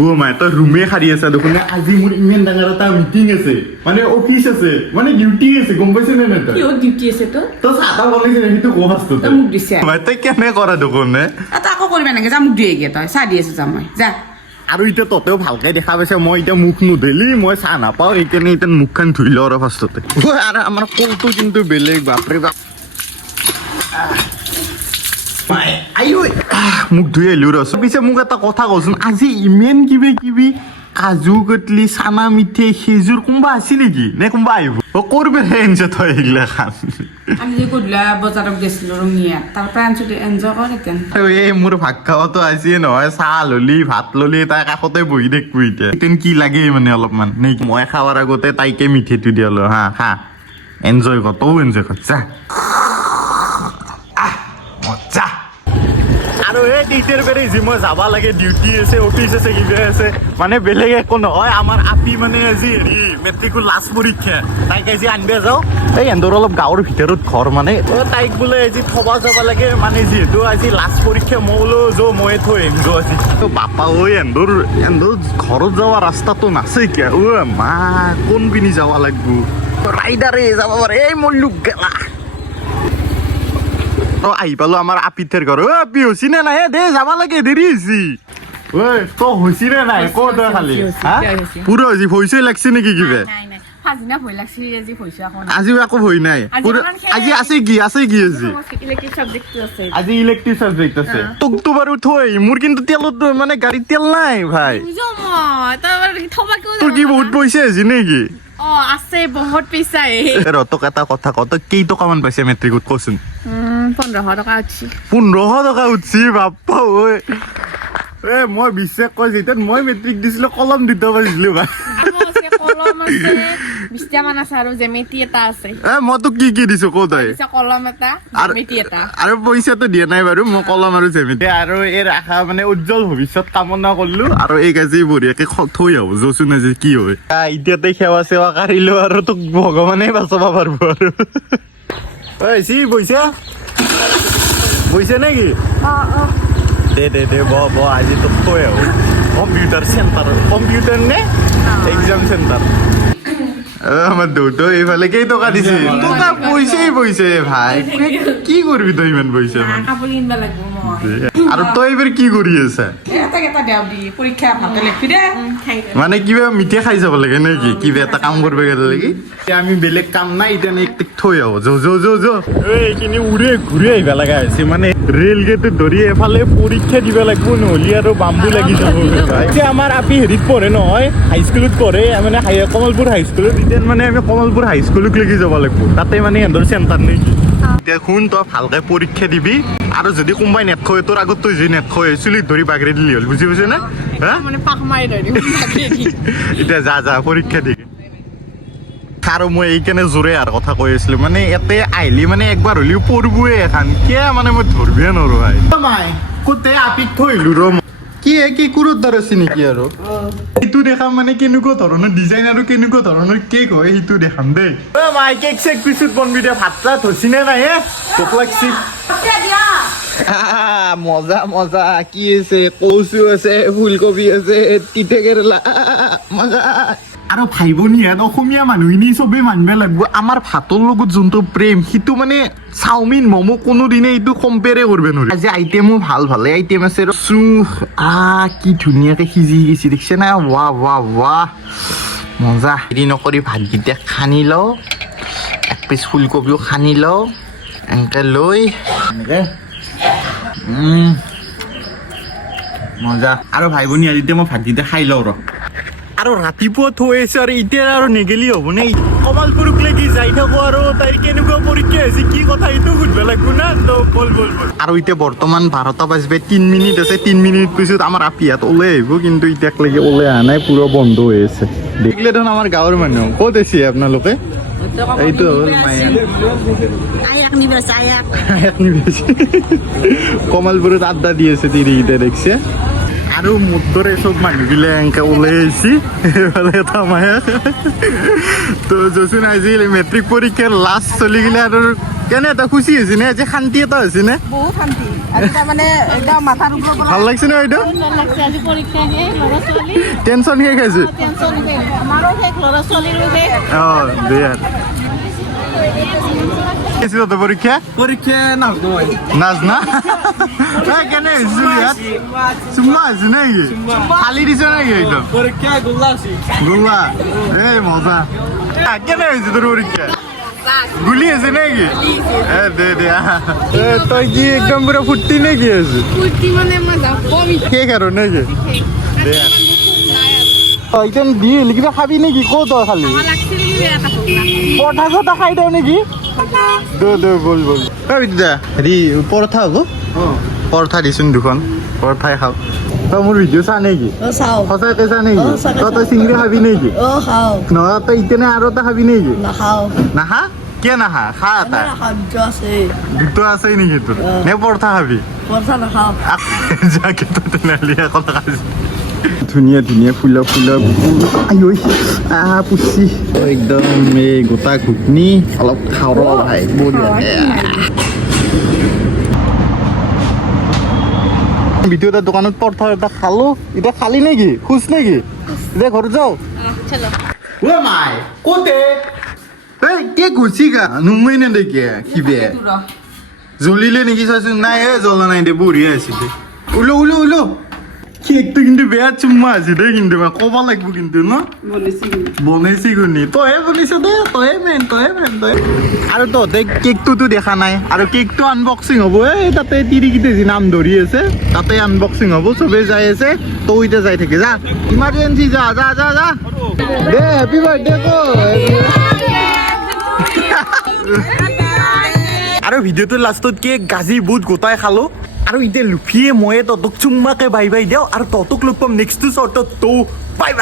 ও মাই তই ৰুমে সাৰি আছা দেখোন আজি মোৰ ইমান ডাঙৰ এটা মিটিং আছে মানে অফিচ আছে মানে ডিউটি আছে গম পাইছ নে নাই কি ডিউটি আছে তো তই চাহ বনাইছে সেইটো কব ফাৰ্ষ্ট তই মোক দিছে মাই তই কেনে কৰা দেখোন তই আকৌ কৰিবা নাগে যা মোক দিয়ে গে তই চাহ দি আছো যা মই যা আৰু এতিয়া ততেও ভালকে দেখা পাইছে মই এতিয়া মুখ নুধেলি মই চাহ নাপাওঁ সেইকাৰণে এতিয়া মুখখন ধুই লওঁ আৰু ফাৰ্ষ্টতে আৰু আমাৰ কলটো কিন্তু বেলেগ বাপৰে বাপ মুখ ধুই আহিলো ৰ পিছে মোক এটা কথা কচোন আজি ইমান কিবি কাজু কটলি চানা মিঠৈ সেইযোৰ কোনোবা আছে নেকি নে কোনোবা আহিব কৰবে এনজয় তই এইগিলা খান আমি গধূলা বজাৰত গৈছিলো ৰঙিয়াত তাৰ পৰা আনছো এনজয় কৰ এতিয়া এই মোৰ ভাত খাৱাতো আছে নহয় চাহ ললি ভাত ললি তাই কাষতে বহি দেখবো এতিয়া কি লাগে মানে অলপমান নে মই খাৱাৰ আগতে তাইকে মিঠৈটো দি হলো হা খা এনজয় কৰ তও এনজয় কৰ যা মজা আৰু এই ডিউটিৰ বেৰে যি মই যাব লাগে ডিউটি আছে অফিচ আছে কিবা আছে মানে বেলেগ একো নহয় আমাৰ আপি মানে আজি হেৰি মেট্ৰিকৰ লাষ্ট পৰীক্ষা তাইক আজি আনিব যাওঁ এই এন্দৰ অলপ গাঁৱৰ ভিতৰত ঘৰ মানে তাইক বোলে আজি থবা যাব লাগে মানে যিহেতু আজি লাষ্ট পৰীক্ষা মই বোলো মই থৈ আহিম আজি বাপা ঐ এন্দৰ ঘৰত যোৱা ৰাস্তাটো নাছে কিয় মা কোন পিনি যাব লাগব ৰাইডাৰে যাব পাৰে এই মোৰ লোক গেলা আহি পালো আমাৰ আপিতেৰ ঘৰ আপি হৈছি নে নাই দে যাব লাগে দেৰি হৈছি ঐ তই হৈছি নে নাই ক তই খালি পুৰা হৈছি ভয়ছই লাগছে নেকি কিবা আজি একো ভয় নাই আজি আছে কি আজি ইলেক্ট্ৰিক চাবজেক্ট আছে তোকতো বাৰু থৈ মোৰ কিন্তু তেলত মানে গাড়ীত তেল নাই ভাই তোৰ কি বহুত পইচা আছে নেকি আছে বহুত পইচা তোক এটা কথা ক তই কেই টকামান পাইছে মেট্ৰিকত কচোন 1500 টকা উঠছি 1500 টকা উঠছি বাপ্পা ঐ মই বিশ্বাস কৰ যেতিয়া মই মেট্ৰিক দিছিলো কলম দিব পাৰিছিলো ভাই কলম আছে 20টা মান আছে আৰু জেমেটি এটা আছে মই তোক কি দিছো ক তই কলম এটা জেমেটি এটা আৰু পইচাটো দিয়া নাই বাৰু মই কলম আৰু জেমেটি আৰু এই ৰাখা মানে উজ্জ্বল ভৱিষ্যত কামনা কৰিলো আৰু এই গাজি বঢ়িয়াকে থৈ আহো জচোন আজি কি হয় এতিয়াতে সেৱা চেৱা কাঢ়িলো আৰু তোক ভগৱানে বাচাব পাৰিব আৰু ঐ চি বইছে নেকি দে ব আজি তোক থৈ আহো কম্পিউটাৰ নে এক্সাম চেণ্টাৰ আমাৰ দেউতা এইফালে কেই টকা দিছে টকা পইছে ভাই কি কৰিবি তই ইমান পইচা আৰু তই এইবাৰ কি কৰি আছা মানে কিবা মিঠাই খাই যাব লাগে নেকি কিবা এটা কাম কৰিব লাগে আমি বেলেগ কাম নাই এতিয়া থৈ আহো এইখিনি ঘূৰি আহিব লগা হৈছে মানে ৰেল গেট ধৰি এফালে পৰীক্ষা দিব লাগিব নহ'লে আৰু বাম্বু লাগি যাব আমাৰ আপি হেৰিত পঢ়ে নহয় হাইস্কুলত পঢ়ে মানে কমলপুৰ হাইস্কুলত এতিয়া মানে আমি কমলপুৰ হাইস্কুলক লাগি যাব লাগিব তাতে মানে সিহঁতৰ চেণ্টাৰ নেকি এতিয়া শুন তই ভালকে পৰীক্ষা দিবি আৰু যদি কোনোবাই নেট খোৱে তোৰ আগত তই যি নেট খোৱে চুলিত ধৰি বাগৰি দিলি হ'ল বুজি পাইছ নে এতিয়া যা পৰীক্ষা দি আৰু মই এইকাৰণে জোৰে আৰু কথা কৈ আছিলো মানে ইয়াতে আহিলি মানে একবাৰ হ'লেও পঢ়বয়ে এখন কিয় মানে মই ধৰিবয়ে নোৱাৰো ভাই কোতে আপিক থৈলো ৰ কি কুৰত ধৰছি নেকি আৰু সেইটো দেখাম মানে কেনেকুৱা ধৰণৰ ডিজাইন আৰু কেনেকুৱা ধৰণৰ কেক হয় সেইটো দেখাম দেই মাই কেক চেক পিছত বনবি দে ভাত চাত হৈছি নে নাই ভোক লাগছি মজা কি আছে কচু আছে ফুলকবি আছে তিতা কেৰেলা মজা আৰু ভাই ভনী ইয়াত অসমীয়া মানুহখিনি চবেই মানিব লাগিব আমাৰ ভাতৰ লগত যোনটো প্ৰেম সেইটো মানে চাওমিন ম'ম' কোনোদিনে এইটো কম্পেয়াৰে কৰিব নোৱাৰি আজি আইটেমো ভালে আইটেম আছে কি ধুনীয়াকে সিজি গৈছে দেখিছে না ৱাহ মজা হেৰি নকৰি ভাতকেইটা সানি লওঁ এক পিচ ফুলকবিও সানি লওঁ এনেকে লৈ এনেকে মজা আৰু ভাই ভনী এতিয়া মই ভাতকেইটা খাই লওঁ ৰ আৰু ৰাতিপুৱা থৈ আছে আৰু এতিয়া আৰু নেগেলি হ'ব নে কমলপুৰক লাগি যাই থাকো আৰু তাইৰ কেনেকুৱা পৰীক্ষা হৈছে কি কথা এইটো সুধিব লাগিব না বল আৰু এতিয়া বৰ্তমান 12টা বাজিব 3 মিনিট আছে 3 মিনিট পিছত আমাৰ আপিয়াত ওলাই আহিব কিন্তু এতিয়ালৈকে ওলাই অহা নাই পুৰা বন্ধ হৈ আছে দেখিলে দেখোন আমাৰ গাঁৱৰ মানুহ ক'ত আছে আপোনালোকে এইটো হ'ল কমলপুৰত আড্ডা দি আছে তিৰিকেইটা দেখিছে আৰু মোৰ দৰে চব মানুহবিলাক এনেকৈ ওলাই আহিছে এইফালে এটা মায়ে তো যচোন আজি মেট্ৰিক পৰীক্ষাৰ লাষ্ট চলি গ'লে আৰু কেনে এটা খুচি হৈছে নে আজি শান্তি এটা হৈছে নে বহুত শান্তি এটা মানে একদম মাথার উপর ভাল লাগছে না এইটো লাগছে আজি পৰীক্ষা শেষ ল'ৰা ছোৱালী টেনচন শেষ হৈছে টেনচন শেষ আমাৰো শেষ ল'ৰা ছোৱালীৰো শেষ দে কেছিল তো পৰীক্ষা নাচ না কেনে হৈছিল ইয়াত চুম্মা হৈছে নেকি খালি দিছ নেকি একদম গোল্লা এই মজা কেনে হৈছে তোৰ পৰীক্ষা গুলি আছে নাকি দে তই কি একদম পুৰো ফুৰ্তি নাকি আছে ফুৰ্তি মানে মই যাওঁ কমি শেষ আৰু নাকি দে একদম দিল কিবা খাবি নেকি ক'ত খালি লাগছিল কি এটা পৰঠা চঠা খাই দিওঁ নেকি দে বল বিদ্যা হেৰি পৰঠা হ'ব পৰঠা দিছোন দুখন পৰঠাই খাওঁ তই মোৰ ভিডিঅ' চা নেকি চাওঁ সঁচাকৈ চা নেকি তই চিংৰি খাবি নেকি খাওঁ নহয় তই ইতেনে আৰু এটা খাবি নেকি নাখাওঁ নাখা কিয় নাখা খা এটা খাদ্য আছে দুটো আছেই নেকি তোৰ নে পৰঠা খাবি পৰঠা নাখাওঁ যাকে তই তেনেহ'লে কথা খাইছো ধুনীয়া ধুনীয়া ফুলা পুচি একদম এই গোটা ঘুটনি অলপ খাওঁ ৰ ভাই বঢ়িয়া ভিডিঅ' এটা দোকানত পৰঠা এটা খালো এতিয়া খালি নেকি খুচ নেকি এতিয়া ঘৰত যাওঁ ও মাই ক'তে এই কে ঘুচি গা নুমাই নেদেকে কিবে জ্বলিলে নেকি চাচোন নাই জ্বলা নাই দে বঢ়িয়া আছিলে ওলো কেকটো কিন্তু বেয়া চুম্মা আছে দেই কিন্তু ক'ব লাগিব কিন্তু ন বনাইছি গুণি তইহে বনাইছ দে তইহে মেইন আৰু তহঁতে কেকটোতো দেখা নাই আৰু কেকটো আনবক্সিং হ'ব এই তাতে তিৰিকিতে যি নাম ধৰি আছে তাতে আনবক্সিং হ'ব চবেই যাই আছে তই এতিয়া যাই থাকে যা ইমাৰ্জেঞ্চি যা দে হেপী বাৰ্থডে আৰু ভিডিঅ'টোৰ লাষ্টত কেক গাজি বুট গোটাই খালো আৰু এতিয়া লুফিয়ে ময়ে তহঁতক চুম্মাকে বাই দিওঁ আৰু তহঁতক লগ পাম নেক্সট শ্বৰ্টত তো বাই